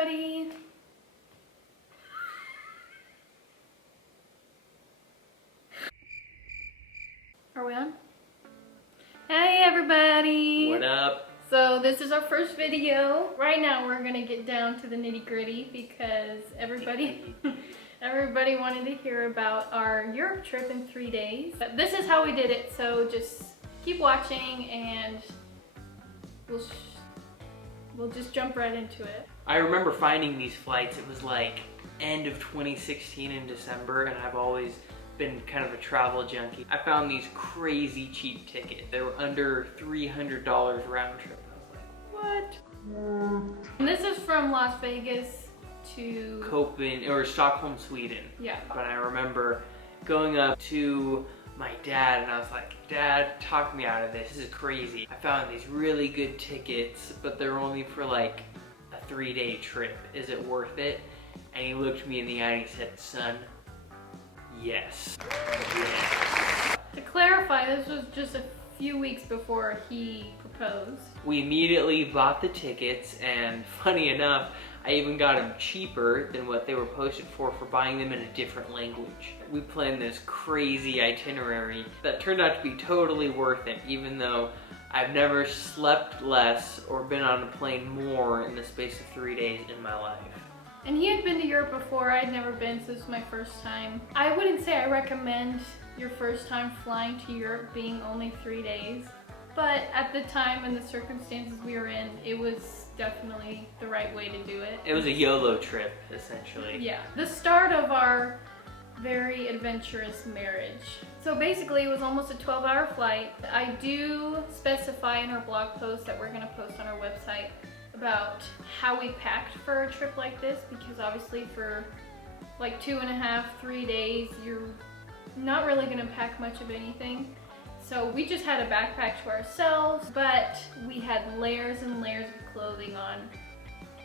everybody. Are we on? Hey everybody. What up? So this is our first video. Right now we're gonna get down to the nitty-gritty because everybody wanted to hear about our Europe trip in 3 days. But this is how we did it, so just keep watching and we'll just jump right into it. I remember finding these flights. It was like end of 2016 in December, and I've always been kind of a travel junkie. I found these crazy cheap tickets. They were under $300 round trip. I was like, what? And this is from Las Vegas to Stockholm, Sweden. Yeah. But I remember going up to my dad and I was like, Dad, talk me out of this. This is crazy. I found these really good tickets, but they're only for like a 3-day trip. Is it worth it? And he looked me in the eye and he said, son, yes. Yes. To clarify, this was just a few weeks before he proposed. We immediately bought the tickets, and funny enough, I even got them cheaper than what they were posted for buying them in a different language. We planned this crazy itinerary that turned out to be totally worth it, even though I've never slept less or been on a plane more in the space of 3 days in my life. And he had been to Europe before. I'd never been, so this was my first time. I wouldn't say I recommend your first time flying to Europe being only 3 days, but at the time and the circumstances we were in, it was definitely the right way to do it. It was a YOLO trip, essentially. Yeah, the start of our very adventurous marriage. So basically it was almost a 12-hour flight. I do specify in our blog post that we're gonna post on our website about how we packed for a trip like this, because obviously for like 2.5, 3 days, you're not really gonna pack much of anything. So we just had a backpack to ourselves, but we had layers and layers of clothing on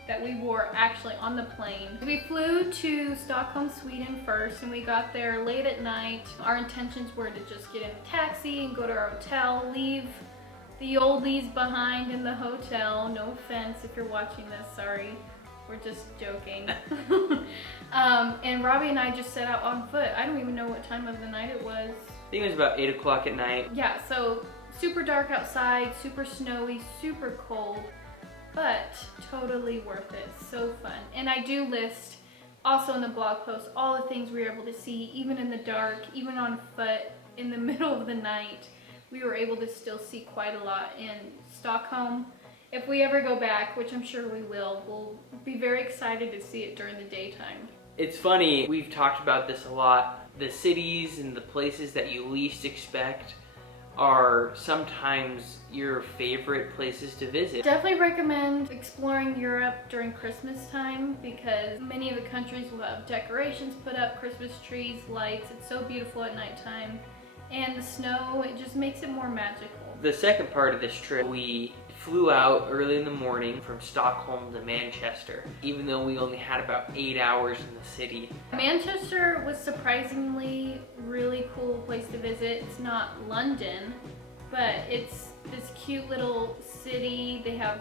that we wore actually on the plane. We flew to Stockholm, Sweden first, and we got there late at night. Our intentions were to just get in a taxi and go to our hotel, leave the oldies behind in the hotel. No offense if you're watching this, sorry. We're just joking. And Robbie and I just set out on foot. I don't even know what time of the night it was. I think it was about 8 o'clock at night. Yeah, so super dark outside, super snowy, super cold, but totally worth it. So fun. And I do list also in the blog post all the things we were able to see, even in the dark, even on foot, in the middle of the night. We were able to still see quite a lot in Stockholm. If we ever go back, which I'm sure we will, we'll be very excited to see it during the daytime. It's funny, we've talked about this a lot. The cities and the places that you least expect are sometimes your favorite places to visit. Definitely recommend exploring Europe during Christmas time, because many of the countries will have decorations put up, Christmas trees, lights. It's so beautiful at nighttime. And the snow, it just makes it more magical. The second part of this trip, we flew out early in the morning from Stockholm to Manchester, even though we only had about 8 hours in the city. Manchester was surprisingly really cool place to visit. It's not London, but it's this cute little city. They have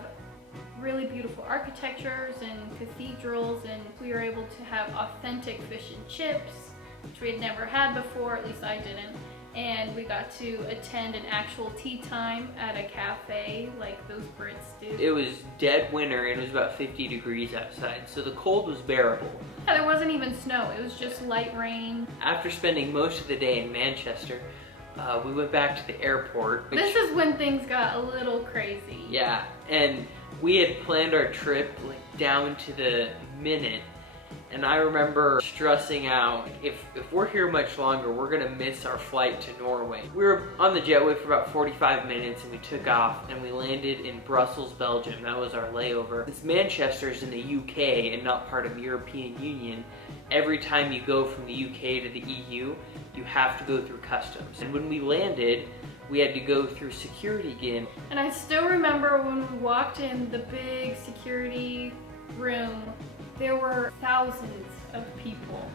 really beautiful architectures and cathedrals, and we were able to have authentic fish and chips, which we had never had before, at least I didn't. And we got to attend an actual tea time at a cafe like those Brits do. It was dead winter and it was about 50 degrees outside, so the cold was bearable. Yeah, there wasn't even snow, it was just light rain. After spending most of the day in Manchester, we went back to the airport. This is when things got a little crazy. Yeah, and we had planned our trip like down to the minute. And I remember stressing out, if we're here much longer, we're gonna miss our flight to Norway. We were on the jetway for about 45 minutes and we took off and we landed in Brussels, Belgium. That was our layover. Since Manchester's in the UK and not part of the European Union, every time you go from the UK to the EU, you have to go through customs. And when we landed, we had to go through security again. And I still remember when we walked in the big security room, there were thousands of people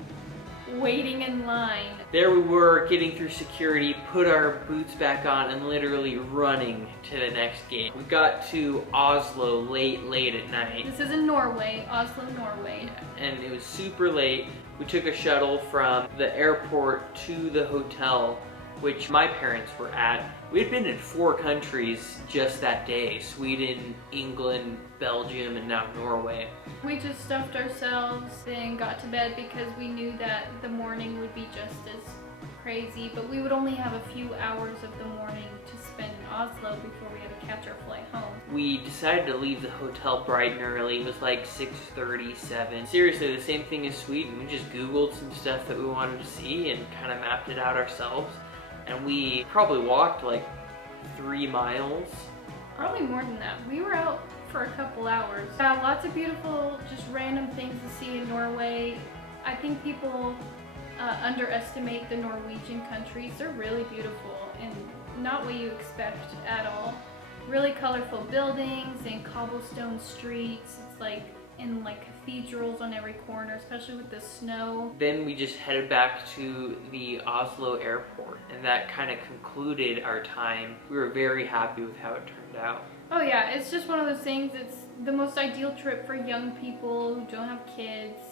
waiting in line. There we were, getting through security, put our boots back on, and literally running to the next gate. We got to Oslo late at night. This is in Norway, Oslo, Norway. And it was super late. We took a shuttle from the airport to the hotel, which my parents were at. We had been in 4 countries just that day: Sweden, England, Belgium, and now Norway. We just stuffed ourselves and got to bed because we knew that the morning would be just as crazy, but we would only have a few hours of the morning to spend in Oslo before we had to catch our flight home. We decided to leave the hotel bright and early. It was like 6:37. Seriously, the same thing as Sweden. We just Googled some stuff that we wanted to see and kind of mapped it out ourselves. And we probably walked like 3 miles. Probably more than that. We were out for a couple hours. Lots of beautiful, just random things to see in Norway. I think people underestimate the Norwegian countries. They're really beautiful and not what you expect at all. Really colorful buildings and cobblestone streets. It's like in like cathedrals on every corner, especially with the snow. Then we just headed back to the Oslo airport, and that kind of concluded our time. We were very happy with how it turned out. Oh yeah, it's just one of those things. It's the most ideal trip for young people who don't have kids,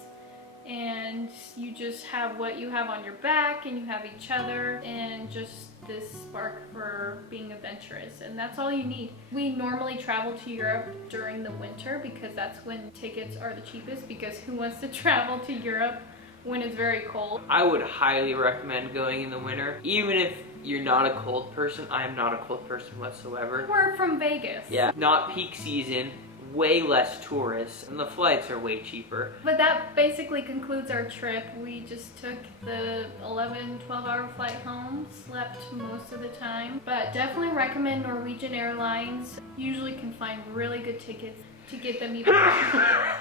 and you just have what you have on your back, and you have each other, and just this spark for being adventurous, and that's all you need. We normally travel to Europe during the winter because that's when tickets are the cheapest, because who wants to travel to Europe when it's very cold? I would highly recommend going in the winter. Even if you're not a cold person, I am not a cold person whatsoever. We're from Vegas. Yeah, not peak season, way less tourists, and the flights are way cheaper. But that basically concludes our trip. We just took the 11-12 hour flight home, slept most of the time, but definitely recommend Norwegian Airlines. Usually can find really good tickets to get them even I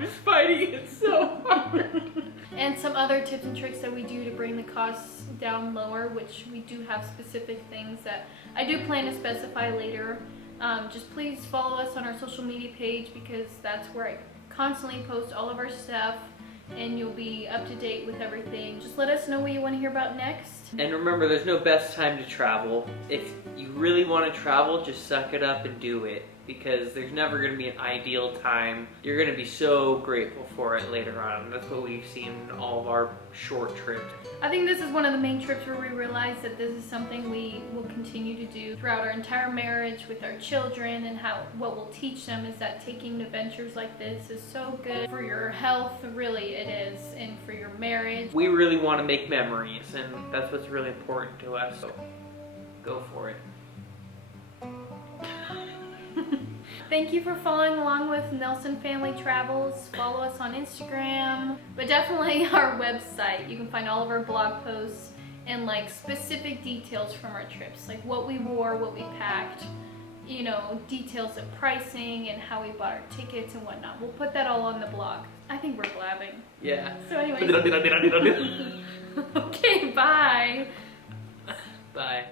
was fighting it so hard. And some other tips and tricks that we do to bring the costs down lower, which we do have specific things that I do plan to specify later. Just please follow us on our social media page because that's where I constantly post all of our stuff and you'll be up to date with everything. Just let us know what you want to hear about next. And remember, there's no best time to travel. If you really want to travel, just suck it up and do it, because there's never going to be an ideal time. You're going to be so grateful for it later on. That's what we've seen in all of our short trips. I think this is one of the main trips where we realized that this is something we will continue to do throughout our entire marriage with our children, and what we'll teach them is that taking adventures like this is so good for your health, really it is, and for your marriage. We really want to make memories, and that's what's really important to us, so go for it. Thank you for following along with Nelson Family Travels. Follow us on Instagram, but definitely our website. You can find all of our blog posts and like specific details from our trips, like what we wore, what we packed, you know, details of pricing and how we bought our tickets and whatnot. We'll put that all on the blog. I think we're blabbing. Yeah. So anyways. Okay, bye. Bye.